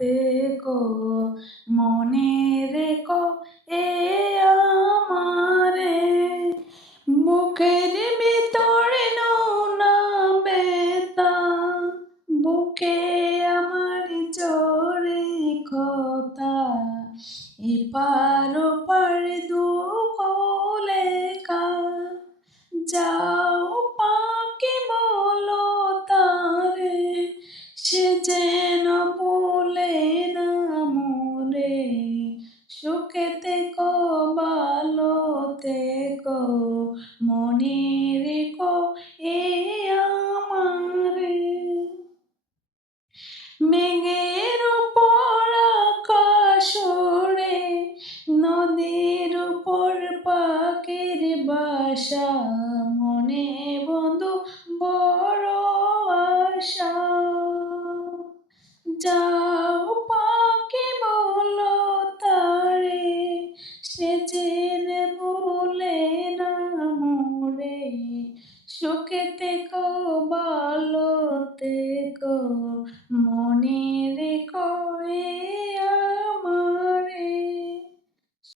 থেকো, মনে রেখো এ আমারে। বুকের ভিতরে নোনা ব্যথা, বুকে আমার জোরে কথা, এপার ওপার দুঃখ লেখা। যাও পাখি বলো তারে, সে যেন ভুলে না মোরে। সুখে থেকো ভালো থেকো, মনে রেখো এ আমারে। মেঘের উপর আকাশ ওড়ে, নদীর উপর পাখির বাসা, মনে বন্ধু বড় আশা। যাও পাখি বলো তারে, সে জেনে ভুলে না মোরে। সুখে থেকো ভালো থেকো,